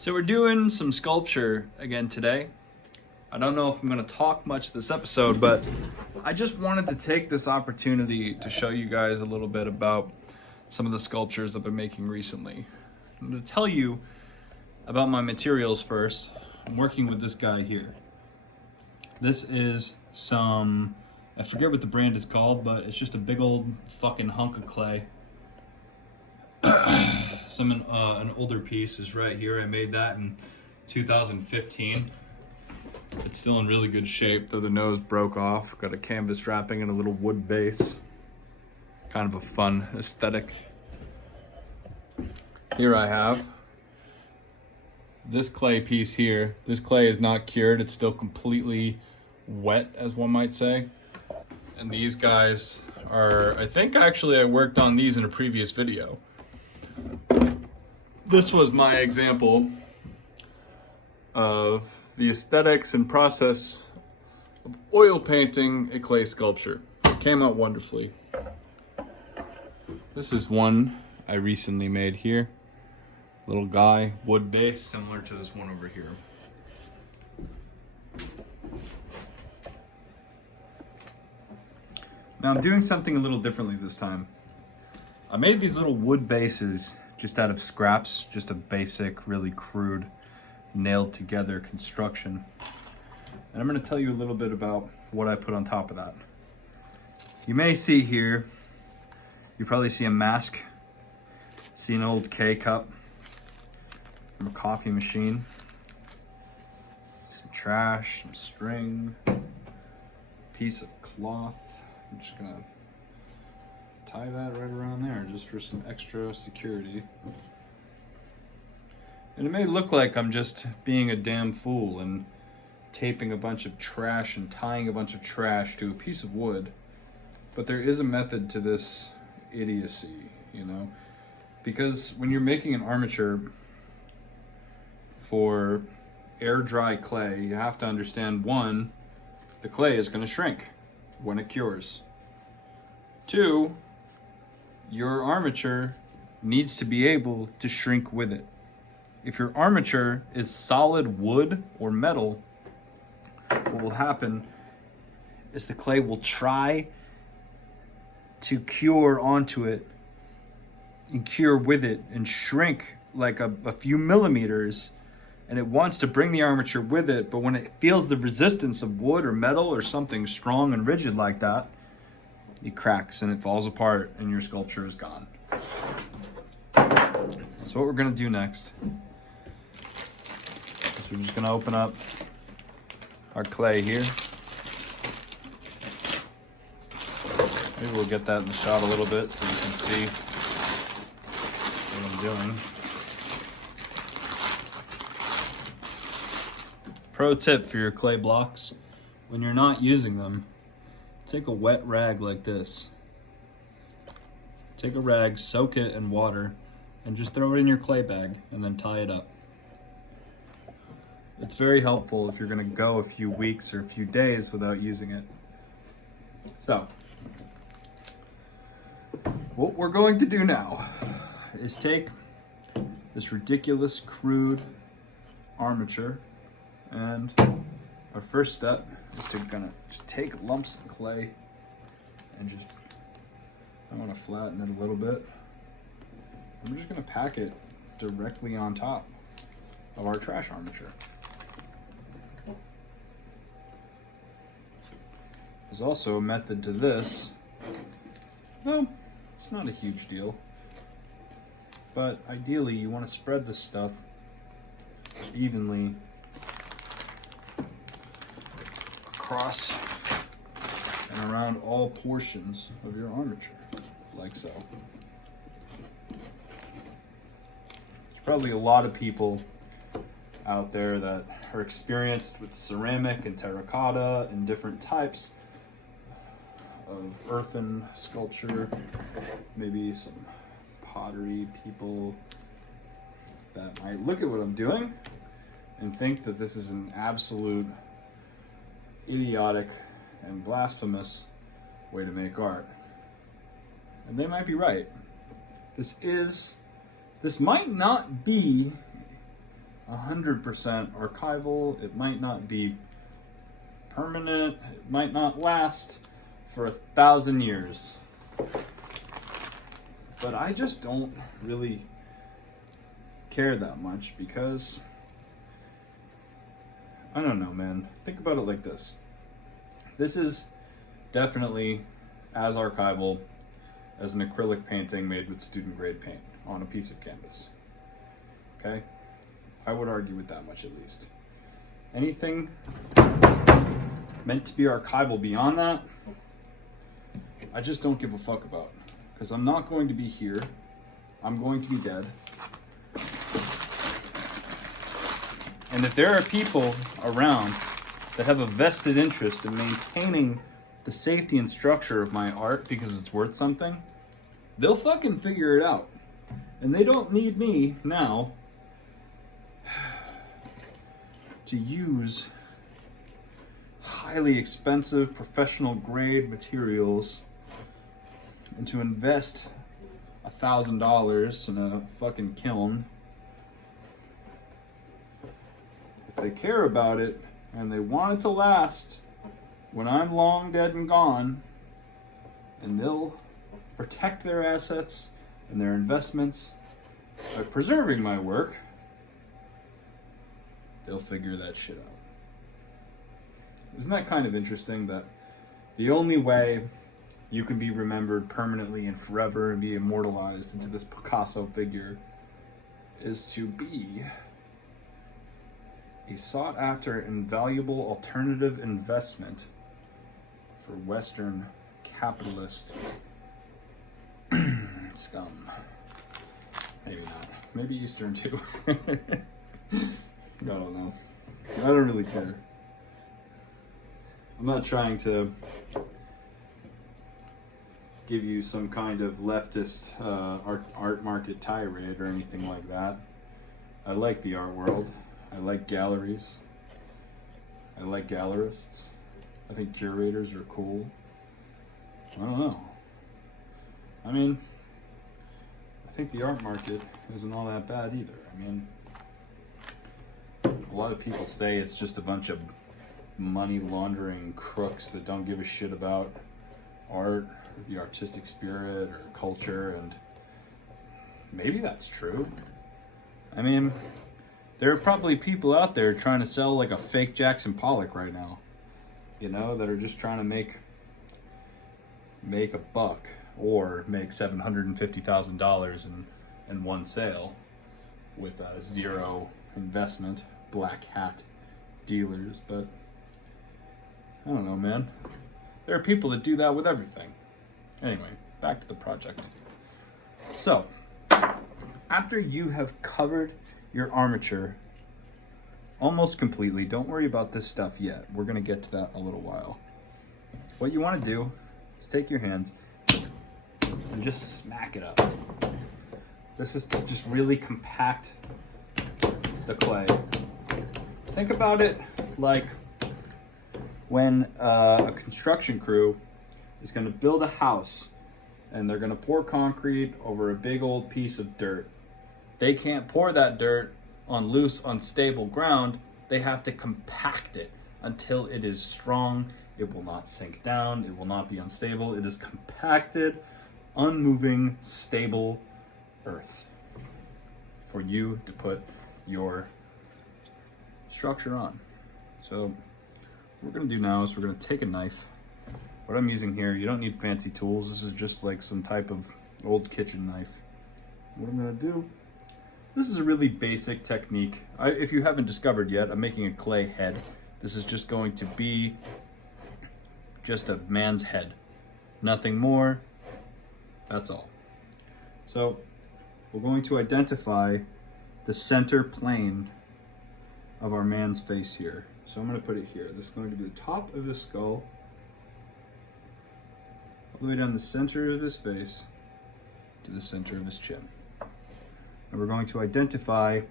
So we're doing some sculpture again today. I don't know if I'm going to talk much this episode, but I just wanted to take this opportunity to show you guys a little bit about some of the sculptures I've been making recently. I'm going to tell you about my materials first. I'm working with this guy here. This is some, I forget what the brand is called, but it's just a big old fucking hunk of clay. An older piece is right here. I made that in 2015. It's still in really good shape, though the nose broke off. Got a canvas wrapping and a little wood base. Kind of a fun aesthetic. Here I have this clay piece here. This clay is not cured. It's still completely wet, as one might say. And these guys are, I think actually I worked on these in a previous video. This was my example of the aesthetics and process of oil painting a clay sculpture. It came out wonderfully. This is one I recently made here. Little guy, wood base, similar to this one over here. Now I'm doing something a little differently this time. I made these little wood bases just out of scraps, just a basic, really crude, nailed together construction. And I'm gonna tell you a little bit about what I put on top of that. You may see here, you probably see a mask, see an old K-cup from a coffee machine, some trash, some string, piece of cloth. I'm just gonna tie that right around there just for some extra security. And it may look like I'm just being a damn fool and taping a bunch of trash and tying a bunch of trash to a piece of wood, but there is a method to this idiocy, you know? Because when you're making an armature for air dry clay, you have to understand, one, the clay is gonna shrink when it cures. Two, your armature needs to be able to shrink with it. If your armature is solid wood or metal, what will happen is the clay will try to cure onto it and cure with it and shrink like a few millimeters, and it wants to bring the armature with it, but when it feels the resistance of wood or metal or something strong and rigid like that, it cracks and it falls apart and your sculpture is gone. So what we're gonna do next is we're just gonna open up our clay here. Maybe we'll get that in the shot a little bit so you can see what I'm doing. Pro tip for your clay blocks: when you're not using them, take a wet rag like this. Take a rag, soak it in water, and just throw it in your clay bag and then tie it up. It's very helpful if you're gonna go a few weeks or a few days without using it. So, what we're going to do now is take this ridiculous, crude armature, and our first step is to just take lumps of clay and just, I want to flatten it a little bit. I'm just going to pack it directly on top of our trash armature. There's also a method to this. Well, it's not a huge deal, but ideally you want to spread this stuff evenly across and around all portions of your armature, like so. There's probably a lot of people out there that are experienced with ceramic and terracotta and different types of earthen sculpture, maybe some pottery people that might look at what I'm doing and think that this is an absolute idiotic and blasphemous way to make art. And they might be right. This might not be 100% archival. It might not be permanent. It might not last for 1,000 years. But I just don't really care that much because, I don't know, man. Think about it like this. This is definitely as archival as an acrylic painting made with student grade paint on a piece of canvas. Okay? I would argue with that much at least. Anything meant to be archival beyond that, I just don't give a fuck about. Because I'm not going to be here. I'm going to be dead. And if there are people around that have a vested interest in maintaining the safety and structure of my art because it's worth something, they'll fucking figure it out. And they don't need me now to use highly expensive professional grade materials and to invest $1,000 in a fucking kiln. If they care about it and they want it to last when I'm long dead and gone, and they'll protect their assets and their investments by preserving my work, they'll figure that shit out. Isn't that kind of interesting that the only way you can be remembered permanently and forever and be immortalized into this Picasso figure is to be a sought-after and valuable alternative investment for Western capitalist scum. Maybe not. Maybe Eastern too. I don't know. I don't really care. I'm not trying to give you some kind of leftist art market tirade or anything like that. I like the art world. I like galleries. I like gallerists. I think curators are cool. I don't know. I mean, I think the art market isn't all that bad either. I mean, a lot of people say it's just a bunch of money laundering crooks that don't give a shit about art, or the artistic spirit, or culture, and maybe that's true. I mean, there are probably people out there trying to sell like a fake Jackson Pollock right now, you know, that are just trying to make a buck or make $750,000 in one sale with zero investment, black hat dealers. But I don't know, man. There are people that do that with everything. Anyway, back to the project. So, after you have covered your armature almost completely, don't worry about this stuff yet. We're gonna get to that in a little while. What you wanna do is take your hands and just smack it up. This is to just really compact the clay. Think about it like when a construction crew is gonna build a house and they're gonna pour concrete over a big old piece of dirt. They can't pour that dirt on loose, unstable ground. They have to compact it until it is strong. It will not sink down. It will not be unstable. It is compacted, unmoving, stable earth for you to put your structure on. So what we're gonna do now is we're gonna take a knife. What I'm using here, you don't need fancy tools. This is just like some type of old kitchen knife. What I'm gonna do, this is a really basic technique. If you haven't discovered yet, I'm making a clay head. This is just going to be just a man's head. Nothing more, that's all. So we're going to identify the center plane of our man's face here. So I'm gonna put it here. This is going to be the top of his skull, all the way down the center of his face to the center of his chin. And we're going to identify,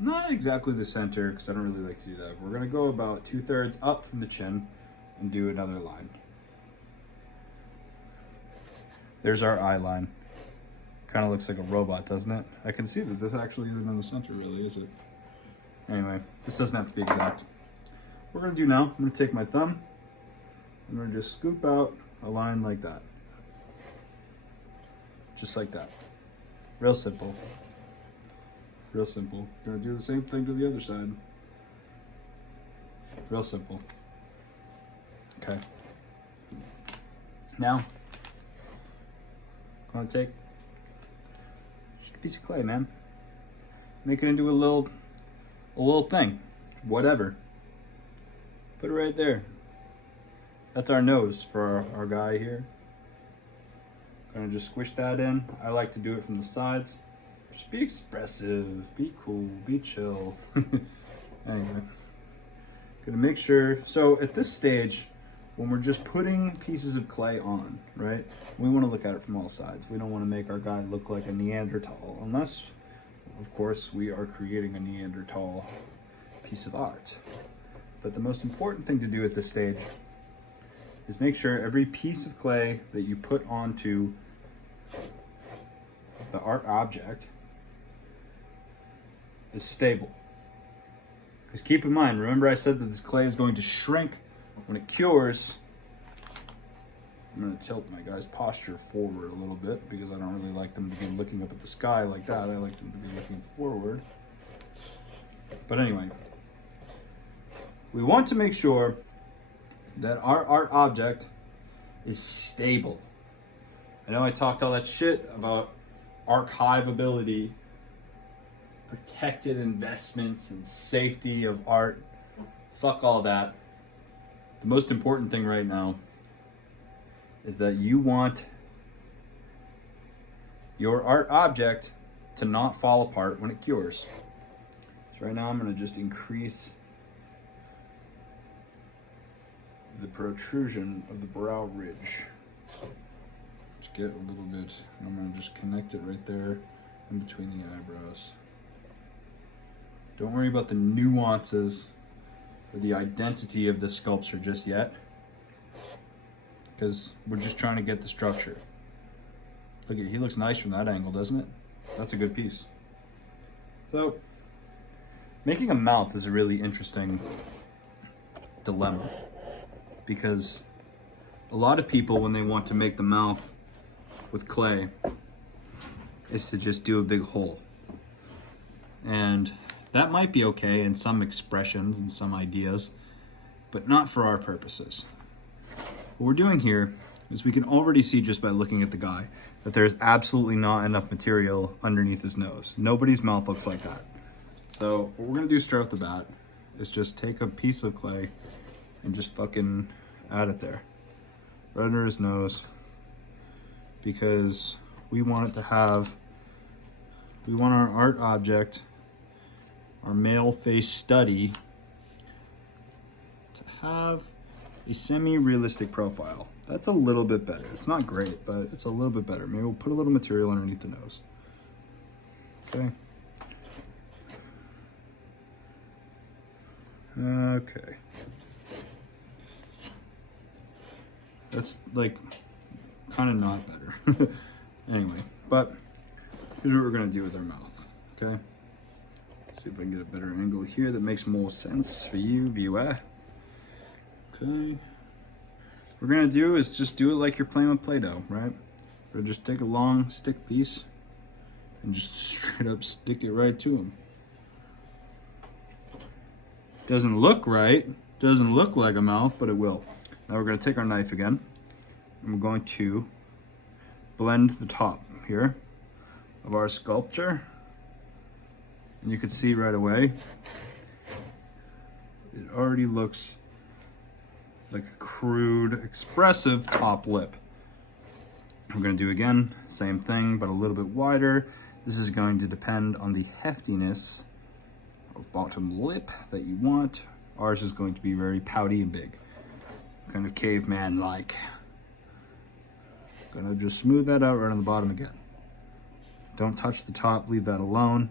not exactly the center, because I don't really like to do that. We're gonna go about 2/3 up from the chin and do another line. There's our eye line. Kind of looks like a robot, doesn't it? I can see that this actually isn't in the center, really, is it? Anyway, this doesn't have to be exact. What we're gonna do now, I'm gonna take my thumb, and we're gonna just scoop out a line like that. Just like that. Real simple. Real simple. Gonna do the same thing to the other side. Real simple. Okay. Now, I'm gonna take just a piece of clay, man. Make it into a little thing. Whatever. Put it right there. That's our nose for our guy here. Gonna just squish that in. I like to do it from the sides. Just be expressive, be cool, be chill. Anyway, gonna make sure. So at this stage, when we're just putting pieces of clay on, right? We want to look at it from all sides. We don't want to make our guy look like a Neanderthal, unless, of course, we are creating a Neanderthal piece of art. But the most important thing to do at this stage is make sure every piece of clay that you put onto the art object is stable. Because keep in mind, remember I said that this clay is going to shrink when it cures. I'm going to tilt my guy's posture forward a little bit because I don't really like them to be looking up at the sky like that. I like them to be looking forward. But anyway, we want to make sure that our art object is stable. I know I talked all that shit about archivability, protected investments, and safety of art. Fuck all that. The most important thing right now is that you want your art object to not fall apart when it cures. So right now I'm going to just increase the protrusion of the brow ridge. Just get a little bit, I'm going to just connect it right there in between the eyebrows. Don't worry about the nuances or the identity of the sculpture just yet, because we're just trying to get the structure. Look at, he looks nice from that angle, doesn't it? That's a good piece. So, making a mouth is a really interesting dilemma, because a lot of people, when they want to make the mouth with clay, is to just do a big hole. And that might be okay in some expressions and some ideas, but not for our purposes. What we're doing here is we can already see just by looking at the guy that there's absolutely not enough material underneath his nose. Nobody's mouth looks like that. So what we're gonna do straight off the bat is just take a piece of clay and just fucking add it there, right under his nose, because we want it to have, we want our art object, our male face study, to have a semi-realistic profile. That's a little bit better. It's not great, but it's a little bit better. Maybe we'll put a little material underneath the nose. Okay. Okay. That's like kind of not better. Anyway, but here's what we're gonna do with our mouth, okay? See if I can get a better angle here that makes more sense for you, viewer. Okay. What we're gonna do is just do it like you're playing with Play-Doh, right? We're gonna just take a long stick piece and just straight up stick it right to him. Doesn't look right, doesn't look like a mouth, but it will. Now we're gonna take our knife again, and we're going to blend the top here of our sculpture. And you can see right away, it already looks like a crude, expressive top lip. We're gonna do again, same thing, but a little bit wider. This is going to depend on the heftiness of bottom lip that you want. Ours is going to be very pouty and big, kind of caveman-like. Gonna just smooth that out right on the bottom again. Don't touch the top, leave that alone.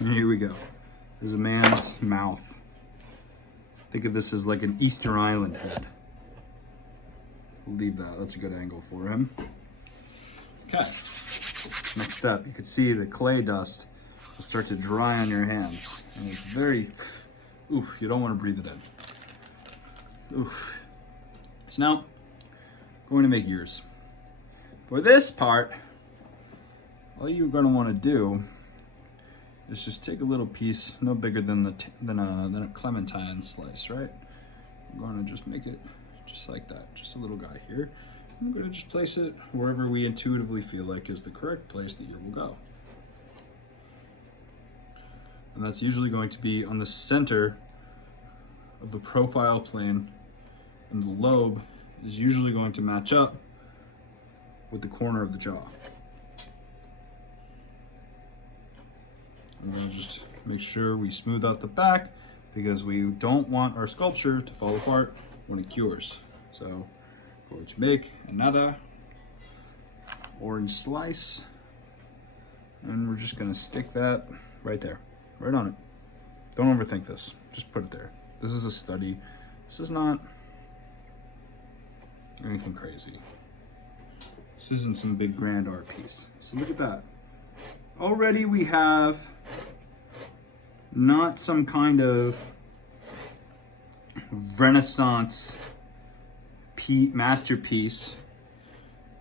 And here we go. There's a man's mouth. Think of this as like an Easter Island head. We'll leave that, that's a good angle for him. Okay. Next up, you can see the clay dust will start to dry on your hands. And it's very, oof, you don't want to breathe it in. Oof. So now, we're going to make ears. For this part, all you're going to want to do is just take a little piece, no bigger than a clementine slice, right? I'm going to just make it just like that, just a little guy here. I'm going to just place it wherever we intuitively feel like is the correct place the ear will go. And that's usually going to be on the center of the profile plane, and the lobe is usually going to match up with the corner of the jaw. I'm going to just make sure we smooth out the back because we don't want our sculpture to fall apart when it cures. So we're going to make another orange slice, and we're just going to stick that right there, right on it. Don't overthink this, just put it there. This is a study. This is not anything crazy. This isn't some big grand art piece. So look at that. Already we have not some kind of Renaissance masterpiece,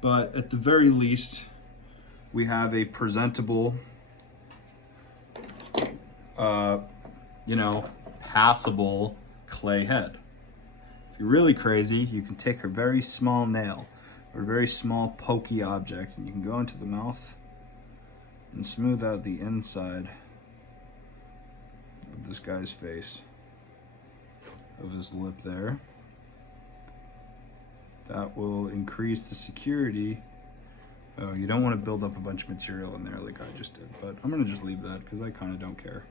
but at the very least, we have a presentable, passable clay head. If you're really crazy, you can take a very small nail or a very small pokey object and you can go into the mouth and smooth out the inside of this guy's face, of his lip there. That will increase the security. Oh, you don't want to build up a bunch of material in there like I just did, but I'm gonna just leave that because I kind of don't care.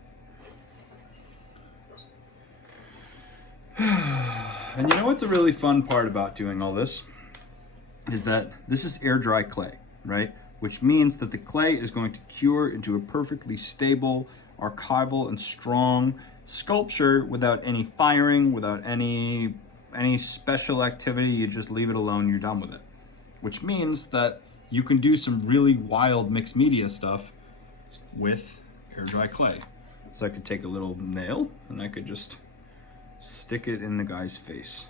And you know what's a really fun part about doing all this? Is that this is air dry clay, right? Which means that the clay is going to cure into a perfectly stable, archival, and strong sculpture without any firing, without any special activity. You just leave it alone, you're done with it. Which means that you can do some really wild mixed media stuff with air dry clay. So I could take a little nail and I could just stick it in the guy's face.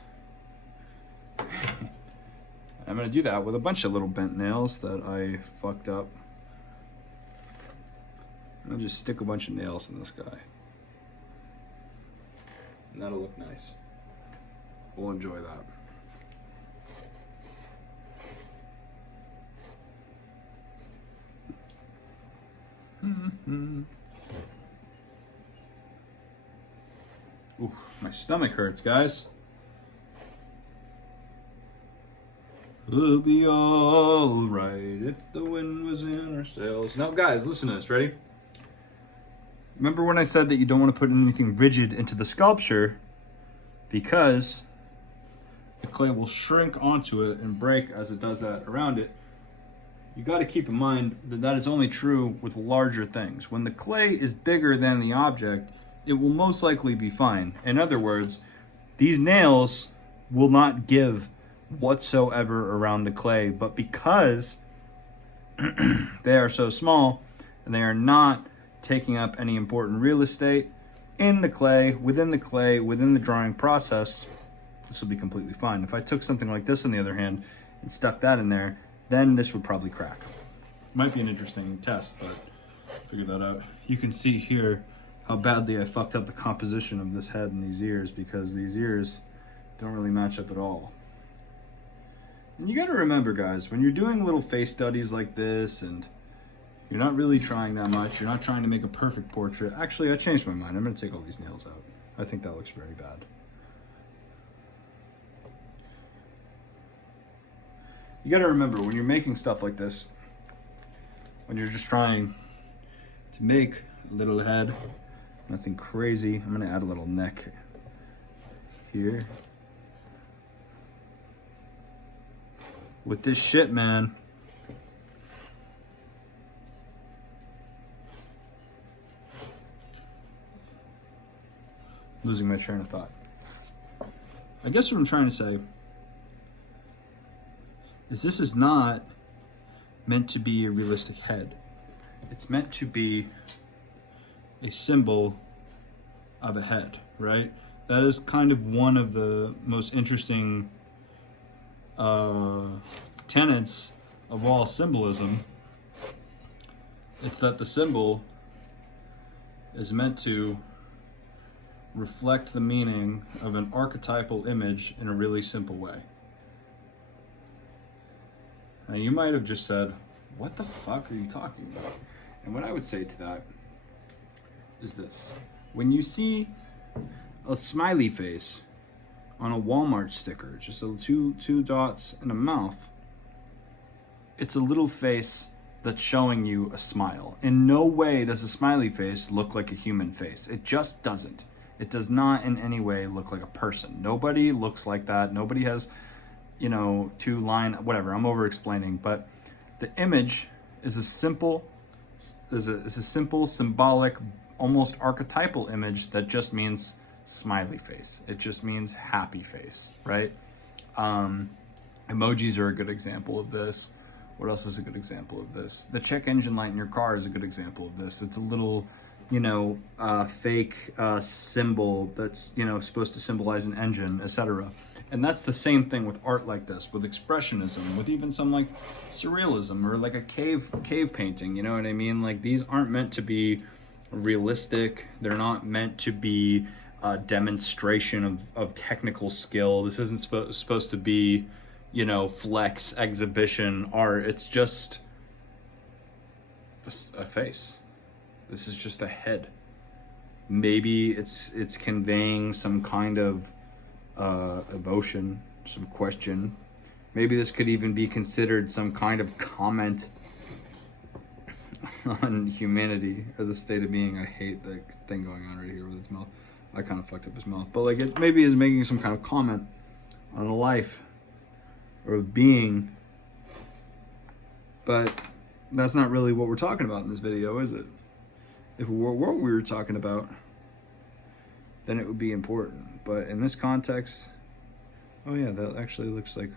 I'm gonna do that with a bunch of little bent nails that I fucked up. I'm gonna just stick a bunch of nails in this guy. And that'll look nice. We'll enjoy that. Ooh, my stomach hurts, guys. We'll be all right if the wind was in our sails. Now, guys, listen to this. Ready? Remember when I said that you don't want to put anything rigid into the sculpture because the clay will shrink onto it and break as it does that around it? You got to keep in mind that that is only true with larger things. When the clay is bigger than the object, it will most likely be fine. In other words, these nails will not give whatsoever around the clay, but because they are so small and they are not taking up any important real estate in the clay, within the drawing process, this will be completely fine. If I took something like this on the other hand and stuck that in there, then this would probably crack. Might be an interesting test, but figure that out. You can see here how badly I fucked up the composition of this head and these ears, because these ears don't really match up at all. And you got to remember, guys, when you're doing little face studies like this and you're not really trying that much, you're not trying to make a perfect portrait. Actually, I changed my mind. I'm going to take all these nails out. I think that looks very bad. You got to remember, when you're making stuff like this, when you're just trying to make a little head, nothing crazy. I'm going to add a little neck here. With this shit, man, losing my train of thought. I guess what I'm trying to say is this is not meant to be a realistic head. It's meant to be a symbol of a head, right? That is kind of one of the most interesting tenets of all symbolism. It's that the symbol is meant to reflect the meaning of an archetypal image in a really simple way. Now you might have just said, what the fuck are you talking about? And what I would say to that is this. When you see a smiley face on a Walmart sticker, just two dots and a mouth, it's a little face that's showing you a smile. In no way does a smiley face look like a human face. It just doesn't. It does not in any way look like a person. Nobody looks like that. Nobody has, you know, whatever, I'm over explaining, but the image is a simple, symbolic, almost archetypal image that just means smiley face. It just means happy face, right? Emojis are a good example of this. What else is a good example of this? The check engine light in your car is a good example of this. It's a little, you know, fake symbol that's, you know, supposed to symbolize an engine, etc. And that's the same thing with art like this, with expressionism, with even some like surrealism or like a cave painting, you know what I mean? Like these aren't meant to be realistic. They're not meant to be a demonstration of technical skill. This isn't supposed to be, you know, flex exhibition art. It's just a face. This is just a head. Maybe it's conveying some kind of emotion, some question. Maybe this could even be considered some kind of comment on humanity or the state of being. I hate the thing going on right here with his mouth. I kind of fucked up his mouth, but like it maybe is making some kind of comment on a life or a being. But that's not really what we're talking about in this video, is it? If it were what we were talking about, then it would be important. But in this context, oh yeah, that actually looks like,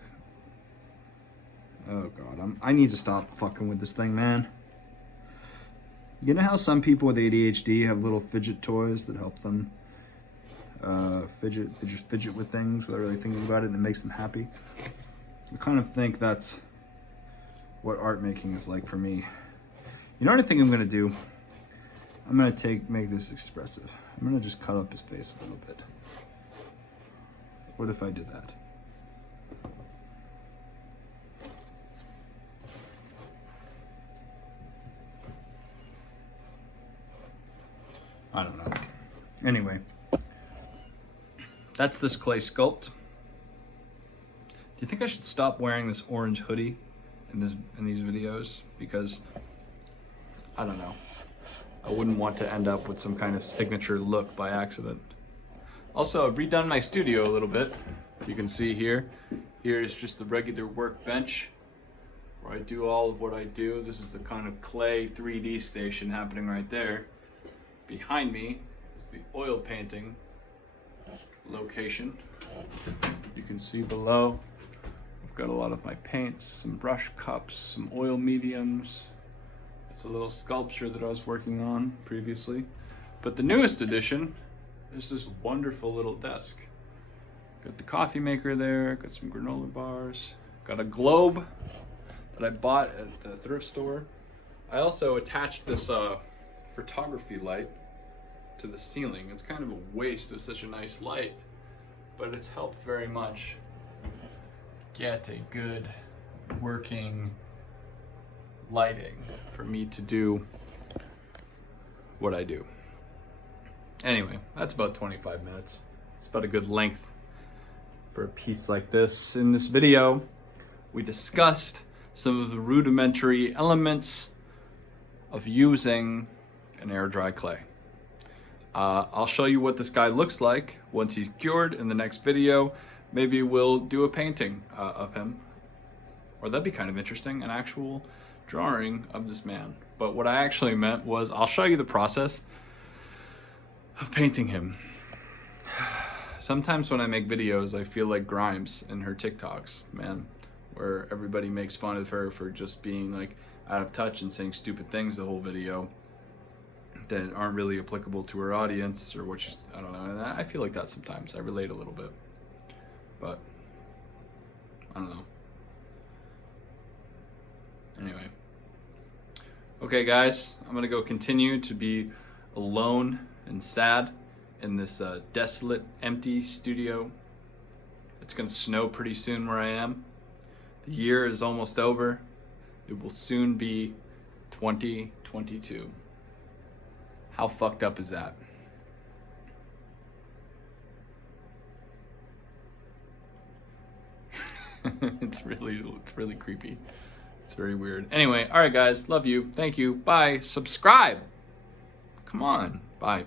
oh God, I need to stop fucking with this thing, man. You know how some people with ADHD have little fidget toys that help them fidget? They just fidget with things without really thinking about it, and it makes them happy. I kind of think that's what art making is like for me. You know what I think I'm gonna do? I'm gonna make this expressive. I'm gonna just cut up his face a little bit. What if I did that? I don't know. Anyway, that's this clay sculpt. Do you think I should stop wearing this orange hoodie in these videos? Because I don't know. I wouldn't want to end up with some kind of signature look by accident. Also, I've redone my studio a little bit. You can see here. Here is just the regular workbench where I do all of what I do. This is the kind of clay 3D station happening right there. Behind me is the oil painting location. You can see below, I've got a lot of my paints, some brush cups, some oil mediums. It's a little sculpture that I was working on previously. But the newest addition is this wonderful little desk. Got the coffee maker there, got some granola bars, got a globe that I bought at the thrift store. I also attached this photography light to the ceiling. It's kind of a waste of such a nice light, but it's helped very much get a good working lighting for me to do what I do. Anyway, that's about 25 minutes. It's about a good length for a piece like this. In this video, we discussed some of the rudimentary elements of using an air dry clay. I'll show you what this guy looks like once he's cured in the next video. Maybe we'll do a painting of him, or that'd be kind of interesting, an actual drawing of this man. But what I actually meant was I'll show you the process of painting him. Sometimes when I make videos, I feel like Grimes in her TikToks, man, where everybody makes fun of her for just being like out of touch and saying stupid things the whole video. that aren't really applicable to her audience, or what she's, I don't know. And I feel like that sometimes. I relate a little bit, but I don't know. Anyway. Okay, guys, I'm gonna go continue to be alone and sad in this desolate, empty studio. It's gonna snow pretty soon where I am. The year is almost over. It will soon be 2022. How fucked up is that? It's really creepy. It's very weird. Anyway, all right, guys, love you. Thank you. Bye. Subscribe. Come on. Bye.